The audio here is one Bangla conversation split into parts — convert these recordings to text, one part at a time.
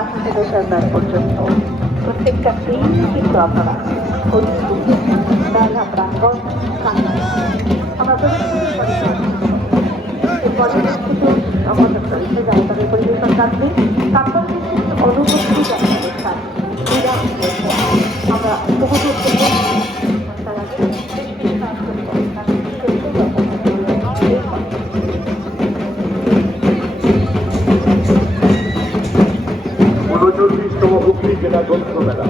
আসা থেকে শেষবার পর্যন্ত প্রত্যেকটা দিন কিন্তু আপনারা অতি দুঃখে মেলা প্রাঙ্গণ কান্নায় আমরা এই পর্যবেক্ষিত আমাদের রয়েছে যারা তাদের পরিবেশন থাকবে তারপর অনুভূতি অনুষ্ঠান আমরা উপভোগ করবো তার আগে বেশ কিছু কাজ করবো ঊনচল্লিশতম হুগলি জেলা গ্রন্থমেলা।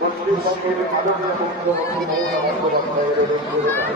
পশ্চিমবঙ্গের মাননীয় মুখ্যমন্ত্রী মমতা বন্দ্যোপাধ্যায়ের জনসংখ্যা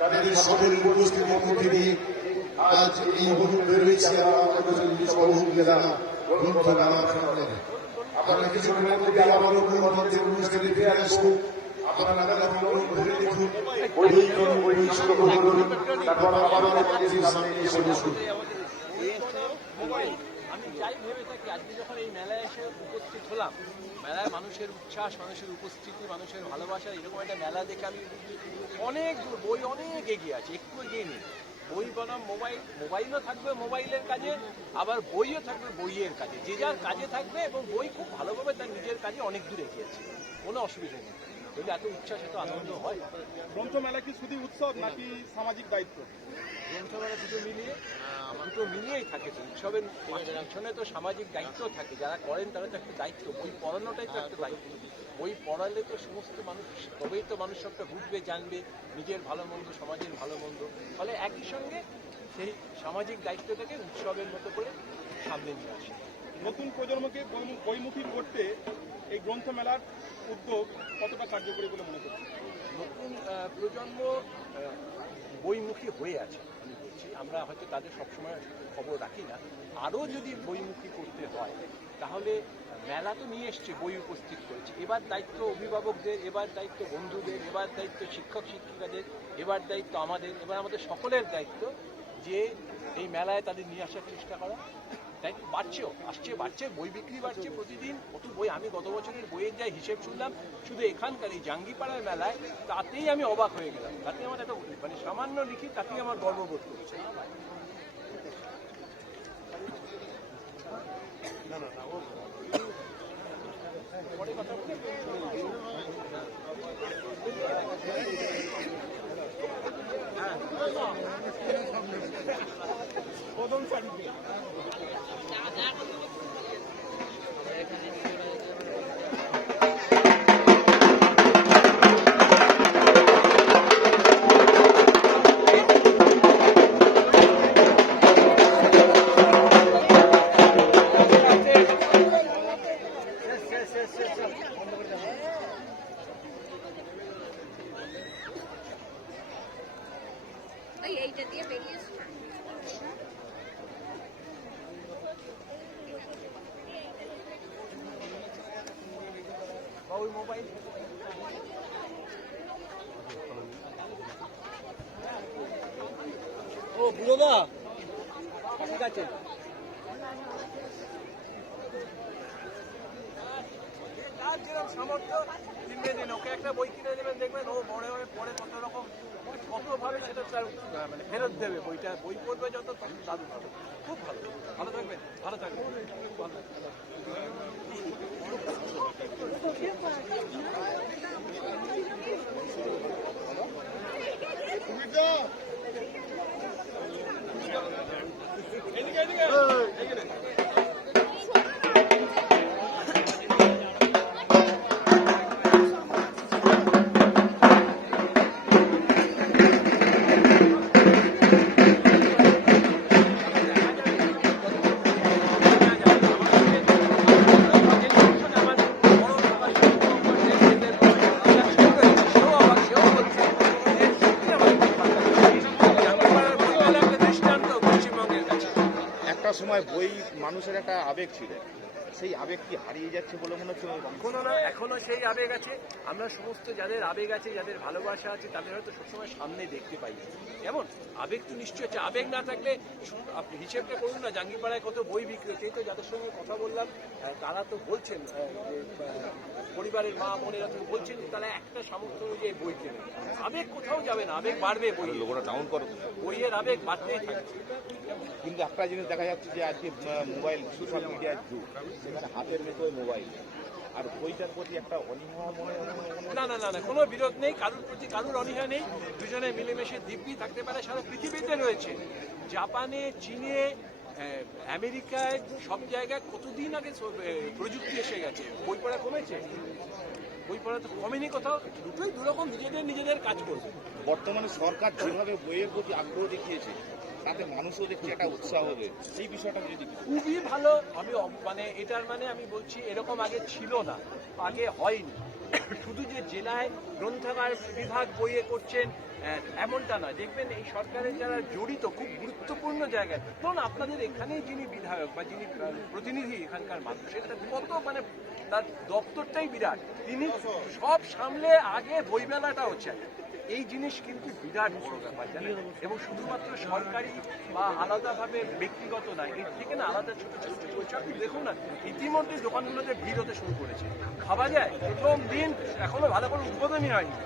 তাদের সকলের উপস্থিতির মধ্যে দিয়ে আজ এই মুহূর্তে রয়েছে গ্রন্থমেলা। আপনারা কিছুক্ষণের মধ্যে আবারও অনুষ্ঠানে ফিরে আসবো। আপনারা মনোযোগ ধরে দেখুন, বই কিনুন, বই সংগ্রহ করুন, তারপর আবারও মন্দিরের সামনে এসে বসুন। আমি যাই ভেবে থাকি আজকে যখন এই মেলায় এসে উপস্থিত হলাম, মেলায় মানুষের উচ্ছ্বাস, মানুষের উপস্থিতি, মানুষের ভালোবাসা, এরকম একটা মেলা দেখে আমি অনেক বই অনেক এগিয়ে আছে, একটু এগিয়ে নেই। বই বনাম মোবাইলও থাকবে মোবাইলের কাজে, আবার বইও থাকবে বইয়ের কাজে, যে যার কাজে থাকবে, এবং বই খুব ভালোভাবে তার নিজের কাজে অনেক দূর এগিয়েছে, কোনো অসুবিধা নেই। যদি এত উচ্ছ্বাস এত আনন্দ হয়। গ্রন্থমেলা কি শুধু উৎসব নাকি সামাজিক দায়িত্ব? গ্রন্থমেলা দুটো মিলিয়েই থাকে। তো উৎসবের পিছনে তো সামাজিক দায়িত্ব থাকে, যারা করেন তারা তো একটা দায়িত্ব, বই পড়ানোটাই তো একটা দায়িত্ব। বই পড়ালে তো সমস্ত মানুষ, তবেই তো মানুষ সবটা বুঝবে, জানবে নিজের ভালো মন্দ, সমাজের ভালো মন্দ। ফলে একই সঙ্গে সেই সামাজিক দায়িত্বটাকে উৎসবের মতো করে সামনে নিয়ে আসে। নতুন প্রজন্মকে বইমুখী করতে এই গ্রন্থমেলার উদ্যোগ কতটা কার্যকরী বলে মনে করছেন? নতুন প্রজন্ম বইমুখী হয়ে আছে, আমি বলছি। আমরা হয়তো তাদের সবসময় খবর রাখি না। আরও যদি বইমুখী করতে হয় তাহলে মেলা তো নিয়ে এসছে, বই উপস্থিত করেছে। এবার দায়িত্ব অভিভাবকদের, এবার দায়িত্ব বন্ধুদের, এবার দায়িত্ব শিক্ষক শিক্ষিকাদের, এবার দায়িত্ব আমাদের, এবার আমাদের সকলের দায়িত্ব যে এই মেলায় তাদের নিয়ে আসার চেষ্টা করা। তাই বাড়ছে, বই বিক্রি বাড়ছে প্রতিদিন। কত বই, আমি গত বছরের বইয়ের যাই হিসেব শুনলাম, শুধু এখানকার এই জাঙ্গিপাড়ার মেলায়, তাতেই আমি অবাক হয়ে গেলাম। তাতে আমার একটা সামান্য লিখি, তাতেই আমার গর্ববোধ করছে। পরে কথা বলি। প্রথম সারিতে এইটা দিয়ে বেরিয়ে এসো না। ওই মোবাইল ও বুড়োদা ঠিক আছে। যার যেরকম সামর্থ্য কিনে দিন, ওকে একটা বই কিনে দেবেন, দেখবেন ও মনে মনে পড়ে কত রকম, কতভাবে সেটা তার মানে ফেরত দেবে। বই পড়বে যত তত দারুণ হবে। খুব ভালো, ভালো থাকবেন, ভালো থাকবেন। একটা সময় বই মানুষের একটা আবেগ ছিল, সেই আবেগ কি হারিয়ে যাচ্ছে বলে মনে হচ্ছে? এখনো না, এখনো সেই আবেগ আছে। আমরা সমস্ত যাদের আবেগ আছে, যাদের ভালোবাসা আছে, তাদের হয়তো সবসময় সামনে দেখতে পাই। যেমন আবেগ তো নিশ্চয়ই আছে, আবেগ না থাকলে আপনি হিসেবটা করুন না, জাঙ্গিপাড়ায় কত বই বিক্রি হচ্ছে। এই তো যাদের সঙ্গে কথা বললাম তারা তো বলছেন, পরিবারের মা বোনেরা তো বলছেন তারা একটা সামর্থ্য অনুযায়ী বই কেনে। আবেগ কোথাও যাবে না, আবেগ বাড়বে, বইয়ের আবেগ বাড়তেই থাকছে। কিন্তু একটা জিনিস দেখা যাচ্ছে যে আজকে মোবাইল, সোশ্যাল মিডিয়ার যুগ, সেখানে হাতের ভেতরে মোবাইল, আর বইটার প্রতি একটা অনীহা মনে না না না না, কোনো বিরোধ নেই, কারোর প্রতি কারোর অনীহা নেই। দুজনে মিলেমিশে দিব্যি থাকতে পারে। সারা পৃথিবীতে রয়েছে, জাপানে, চীনে, আমেরিকায়, সব জায়গায় কতদিন আগে প্রযুক্তি এসে গেছে। বই পড়া কমেছে? বই পড়া তো কমেনি কোথাও। দুটোই দুরকম, নিজেদের কাজ করবে। বর্তমানে সরকার যেভাবে বইয়ের প্রতি আগ্রহ দেখিয়েছে, তাতে মানুষও দেখছি একটা উৎসাহ হবে। সেই বিষয়টা যদি খুবই ভালো। আমি মানে এটার মানে আমি বলছি এরকম আগে ছিল না, আগে হয়নি। শুধু যে জেলায় গ্রন্থাগার বিভাগ বইয়ে করছেন এমনটা নয়, দেখবেন এই সরকারের যারা জড়িত খুব গুরুত্বপূর্ণ জায়গায়, ধরুন আপনাদের এখানেই যিনি বিধায়ক বা যিনি প্রতিনিধি এখানকার মানুষ, এটা কত মানে তার দপ্তরটাই বিরাট, তিনি সব সামলে আগে বইমেলাটা হচ্ছে, এই জিনিস কিন্তু বিরাট বড় ব্যাপার জানেন। এবং শুধুমাত্র সরকারি বা আলাদাভাবে ব্যক্তিগত নয়, এর থেকে না আলাদা ছোট ছোট বৈঠক দেখুন না, ইতিমধ্যে দোকানগুলোতে ভিড় হতে শুরু করেছে। ভাবা যায় প্রথম দিন এখনো ভালো করে উদ্বোধনই হয়নি,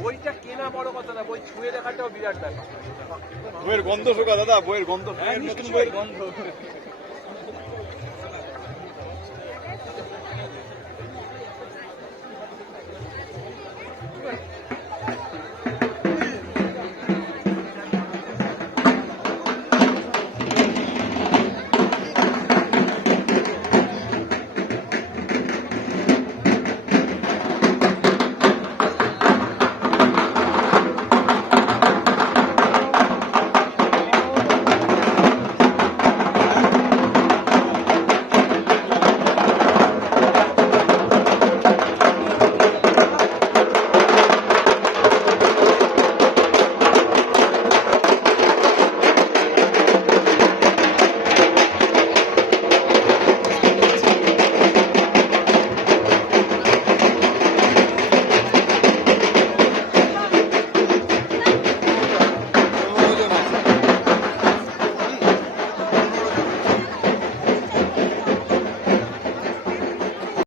বইটা কেনা বড় কথা না, বই ছুঁয়ে দেখাটাও বিরাট ব্যাপার। বইয়ের গন্ধ শোকা দাদা, বইয়ের গন্ধ, হ্যাঁ, নতুন নিশ্চয়ই। বইয়ের গন্ধ।